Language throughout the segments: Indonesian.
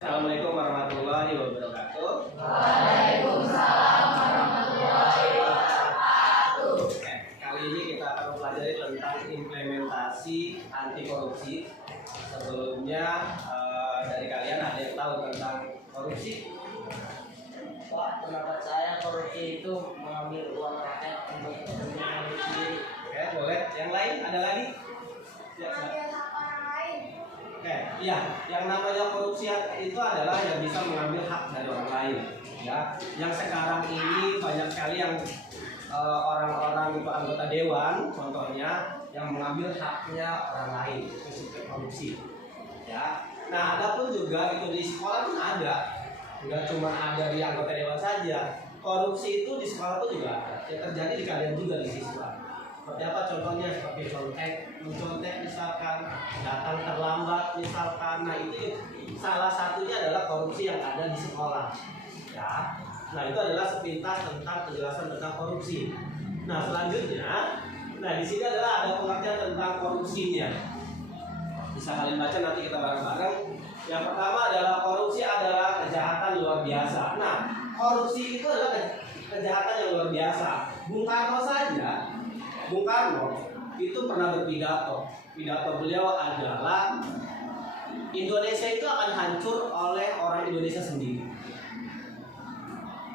Assalamualaikum warahmatullahi wabarakatuh. Waalaikumsalam warahmatullahi wabarakatuh. Oke, kali ini kita akan mempelajari tentang implementasi anti korupsi. Sebelumnya dari kalian ada yang tahu tentang korupsi? Pak, pendapat saya korupsi itu mengambil uang rakyat untuk kepentingan sendiri. Oke, boleh. Yang lain ada lagi? Mengambil hak orang lain. Oke, iya. Yang namanya korupsi itu adalah yang bisa mengambil hak dari orang lain. Ya, yang sekarang ini banyak sekali yang orang-orang itu anggota dewan, contohnya yang mengambil haknya orang lain, itu disebut korupsi. Ya, nah adapun juga itu di sekolah pun ada, nggak cuma ada di anggota dewan saja. Korupsi itu di sekolah pun juga ada, yang terjadi di kalian juga di siswa. Seperti apa contohnya? Seperti mencontek misalkan, datang terlambat misalkan. Nah itu salah satunya adalah korupsi yang ada di sekolah. Ya, nah itu adalah sepintas tentang penjelasan tentang korupsi. Nah selanjutnya, nah di sini adalah ada pengertian tentang korupsinya. Bisa kalian baca nanti kita bareng-bareng. Yang pertama adalah korupsi adalah kejahatan luar biasa. Nah korupsi itu adalah kejahatan yang luar biasa. Bung Karno itu pernah berpidato. Pidato beliau adalah Indonesia itu akan hancur oleh orang Indonesia sendiri.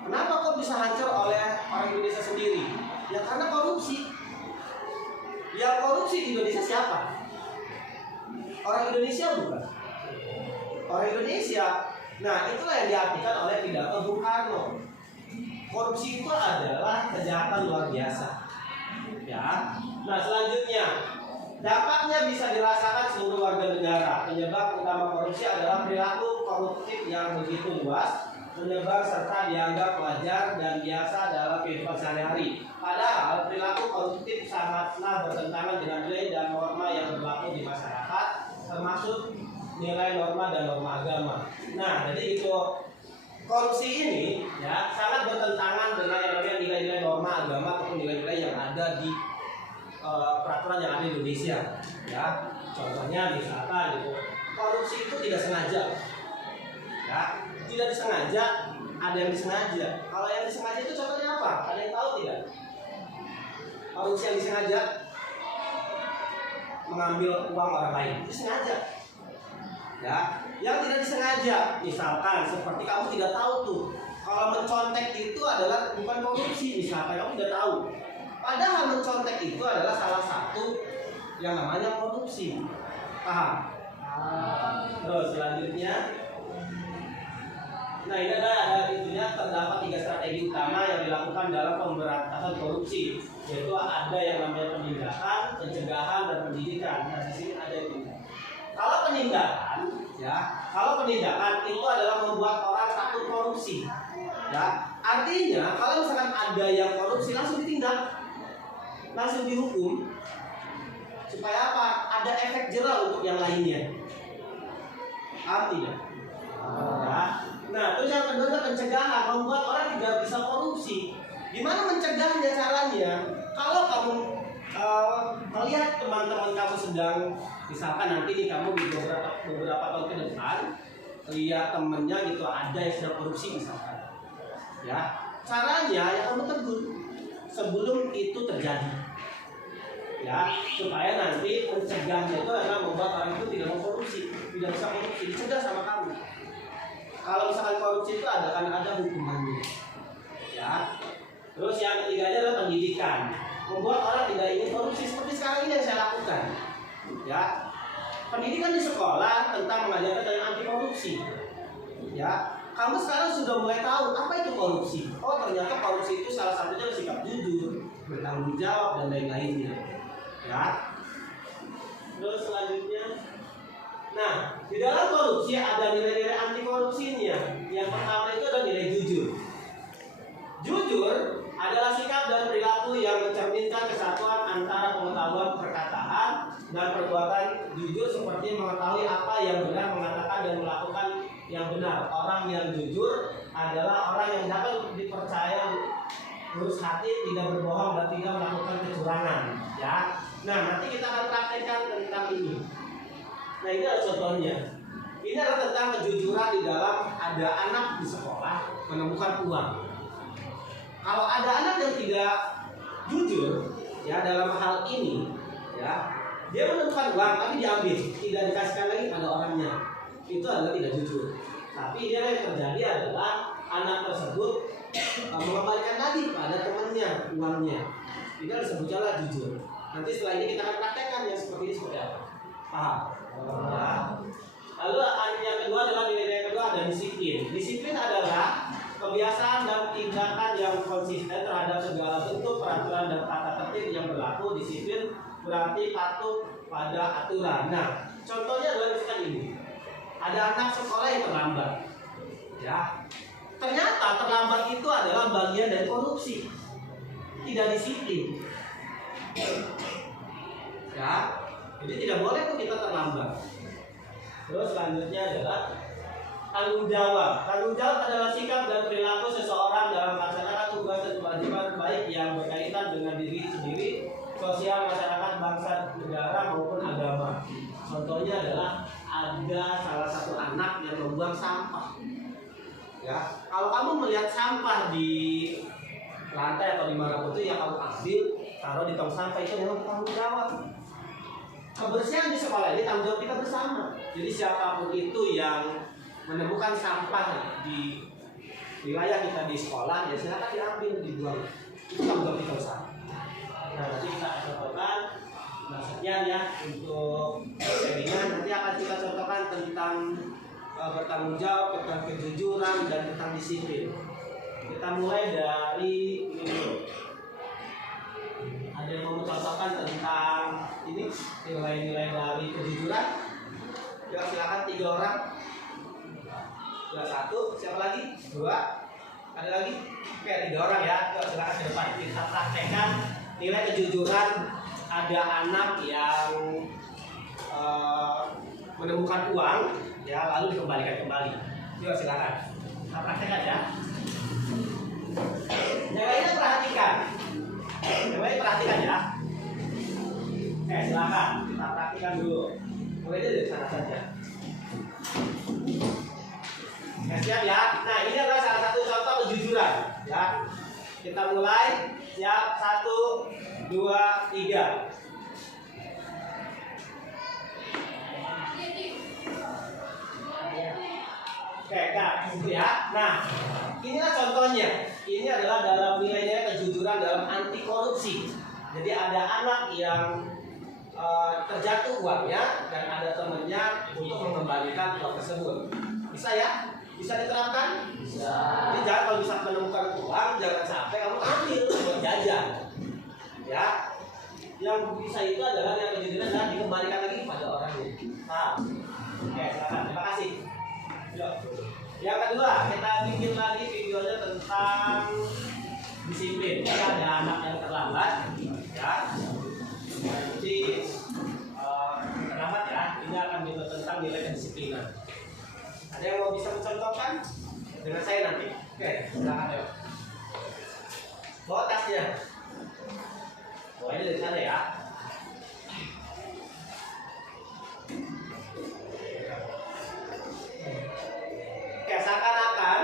Kenapa kok bisa hancur oleh orang Indonesia sendiri? Ya karena korupsi. Yang korupsi di Indonesia siapa? Orang Indonesia bukan? Orang Indonesia. Nah itulah yang diartikan oleh pidato Bung Karno. Korupsi itu adalah kejahatan luar biasa. Ya. Nah selanjutnya, dampaknya bisa dirasakan seluruh warga negara. Penyebab utama korupsi adalah perilaku koruptif yang begitu luas, menyebar serta dianggap wajar dan biasa dalam kehidupan sehari-hari. Padahal perilaku koruptif sangatlah bertentangan dengan nilai dan norma yang berlaku di masyarakat, termasuk nilai norma dan norma agama. Nah, jadi itu korupsi ini ya sangat bertentangan dengan yang namanya nilai-nilai norma agama ataupun nilai-nilai yang ada di peraturan yang ada di Indonesia. Ya, contohnya misalkan gitu, korupsi itu tidak sengaja. Ya, tidak disengaja, ada yang disengaja. Kalau yang disengaja itu contohnya apa? Ada yang tahu tidak? Korupsi yang disengaja mengambil uang orang lain, itu sengaja. Ya, yang tidak disengaja, misalkan seperti kamu tidak tahu tuh, kalau mencontek itu adalah bukan korupsi, misalkan kamu tidak tahu. Padahal mencontek itu adalah salah satu yang namanya korupsi. Paham? Terus selanjutnya. Nah ini ada itunya, terdapat 3 strategi utama yang dilakukan dalam pemberantasan korupsi, yaitu ada yang namanya penindakan, pencegahan, dan pendidikan. Nah di sini ada itu. Kalau penindakan itu adalah membuat orang takut korupsi. Ya, artinya kalau misalkan ada yang korupsi langsung ditindak, langsung dihukum, supaya apa? Ada efek jerah untuk yang lainnya. Artinya. Ya. Nah, terus yang kedua pencegahan, membuat orang tidak bisa korupsi. Gimana mencegahnya caranya? Kalau kamu melihat teman-teman kamu sedang, misalkan nanti nih kamu di beberapa tahun ke depan lihat temennya gitu ada yang sedang korupsi misalkan, ya caranya ya kamu tegur sebelum itu terjadi, ya supaya nanti mencegahnya itu adalah membuat orang itu tidak mau korupsi, tidak bisa korupsi, dicegah sama kamu. Kalau misalkan korupsi itu ada hukumannya, ya. Terus yang ketiganya adalah pendidikan, membuat orang tidak ingin korupsi seperti sekarang ini yang saya lakukan. Ya, pendidikan di sekolah tentang mengajarkan tentang anti korupsi. Ya, kamu sekarang sudah mulai tahu apa itu korupsi. Oh ternyata korupsi itu salah satunya sikap jujur, bertanggung jawab dan lain-lainnya. Ya. Terus selanjutnya, nah di dalam korupsi ada nilai-nilai anti korupsinya. Yang pertama itu adalah nilai jujur. Jujur adalah sikap dan perilaku yang mencerminkan kesatuan antara pengetahuan perkataan dan perbuatan. Jujur seperti mengetahui apa yang benar, mengatakan dan melakukan yang benar. Orang yang jujur adalah orang yang dapat dipercaya, lurus hati, tidak berbohong dan tidak melakukan kecurangan. Ya, nah nanti kita akan praktekkan tentang ini. Nah ini adalah contohnya. Ini adalah tentang kejujuran di dalam ada anak di sekolah menemukan uang. Kalau ada anak yang tidak jujur ya dalam hal ini ya, dia menemukan uang tapi diambil, tidak dikasihkan lagi pada orangnya, itu adalah tidak jujur. Tapi dia yang terjadi adalah anak tersebut mengembalikan lagi pada temannya uangnya. Ini disebut jalan jujur. Nanti setelah ini kita akan praktekkan yang seperti ini seperti apa. Paham? Ya. Lalu yang kedua adalah nilai yang kedua ada disiplin. Disiplin adalah kebiasaan dan tindakan yang konsisten terhadap segala bentuk peraturan dan tata tertib yang berlaku. Disiplin berarti patuh pada aturan. Nah, contohnya adalah misalkan ini. Ada anak sekolah yang terlambat. Ya. Ternyata terlambat itu adalah bagian dari korupsi. Tidak disiplin. Ya. Jadi tidak boleh tuh kita terlambat. Terus selanjutnya adalah tanggung jawab. Tanggung jawab adalah sikap dan perilaku seseorang dalam melaksanakan tugas dan kewajiban baik yang berkaitan dengan diri sendiri, sosial, masyarakat, bangsa, negara maupun agama. Contohnya adalah ada salah satu anak yang membuang sampah. Ya, kalau kamu melihat sampah di lantai atau di mana pun itu yang kamu ambil, taruh di tong sampah, itu memang tanggung jawab. Kebersihan di sekolah ini tanggung jawab kita bersama. Jadi siapapun itu yang menemukan sampah di wilayah kita di sekolah, ya silakan diambil, dibuang. Itu tanggung jawab kita bersama. Nah, nanti kita akan contohkan. Nah, sekian ya untuk seminar. Nanti akan kita contohkan tentang bertanggung jawab, tentang kejujuran, dan tentang disiplin. Kita mulai dari ini dulu. Ada yang mau mencontohkan tentang ini nilai-nilai dari kejujuran? Ya, silakan 3 orang. Ya, 1, siapa lagi? 2, ada lagi? Oke, 3 orang ya. Silakan ke depan. Kita praktekkan nilai kejujuran. Ada anak yang menemukan uang, ya lalu dikembalikan kembali. Yuk silakan. Kita praktekkan ya. Yang lainnya perhatikan. Yang lain perhatikan ya. Oke, silakan. Kita praktikkan dulu. Mulai dari sana saja. Oke, siap ya. Nah, ini adalah salah satu contoh kejujuran ya. Kita mulai. Siap, 1, 2, 3. Oke, nah, gitu ya. Nah, inilah contohnya. Ini adalah dalam nilai kejujuran dalam anti korupsi. Jadi ada anak yang terjatuh uangnya dan ada temannya untuk mengembalikan uang tersebut. Bisa ya? Bisa diterapkan? Bisa. Jadi jangan kalau bisa menemukan uang, jangan sampai kamu ambil buat jajan. Ya. Yang bisa itu adalah yang kejujuran adalah dikembalikan lagi kepada orangnya. Nah, oke, silakan. Terima kasih. Yuk. Yang kedua, kita bikin lagi videonya tentang disiplin. Jadi ada anak yang terlambat, ya. Nanti terlambat ya. Ini akan bicara tentang nilai kedisiplinan. Ada yang mau bisa mencontohkan dengan saya nanti? Oke, silakan yuk. Bawa tasnya. Bawa ini dari sana ya. Oke, seakan-akan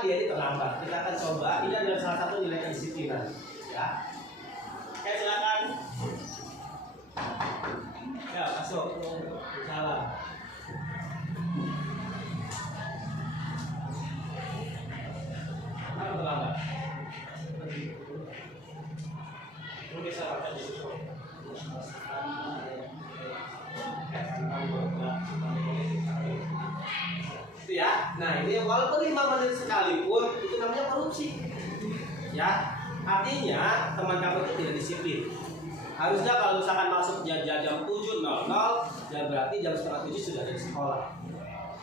dia ini terlambat. Kita akan coba. Ini adalah salah satu nilai kedisiplinan. Ya. Oke, silakan. Ya, masuk. Salam. Kenapa terlambat? Ini bisa rapat di situ. Itu ya. Nah, ini walaupun 5 menit sekalipun itu namanya korupsi. Ya. Artinya teman kamu itu tidak disiplin. Harusnya kalau misalkan masuk jam 7.00, ya berarti jam setengah 7 sudah ada di sekolah.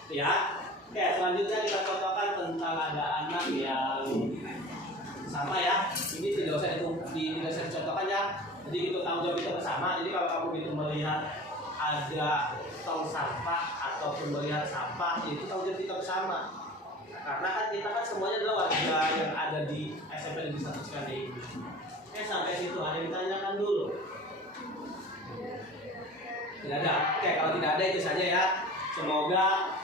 Ya. Oke, selanjutnya kita contohkan tentang ada anak yang sama ya. Ini tidak usah dicontohkan ya. Jadi itu tanggung jawab kita bersama. Jadi kalau kamu itu melihat ada tong sampah ataupun melihat sampah, itu tanggung jawab kita bersama. Karena kan kita kan semuanya adalah warga yang ada di SMP Negeri 1 Cikandei ini. Oke, sampai situ ada yang ditanyakan dulu. Tidak ada. Oke, kalau tidak ada itu saja ya. Semoga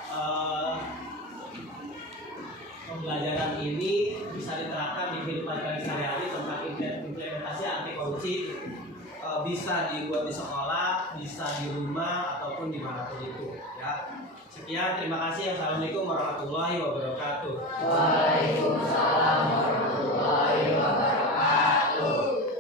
pembelajaran ini bisa diterapkan di kehidupan kalian sehari-hari tentang implementasi anti korupsi. Bisa dibuat di sekolah, bisa di rumah ataupun dimanapun itu ya. Sekian, terima kasih. Assalamualaikum warahmatullahi wabarakatuh. Waalaikumsalam.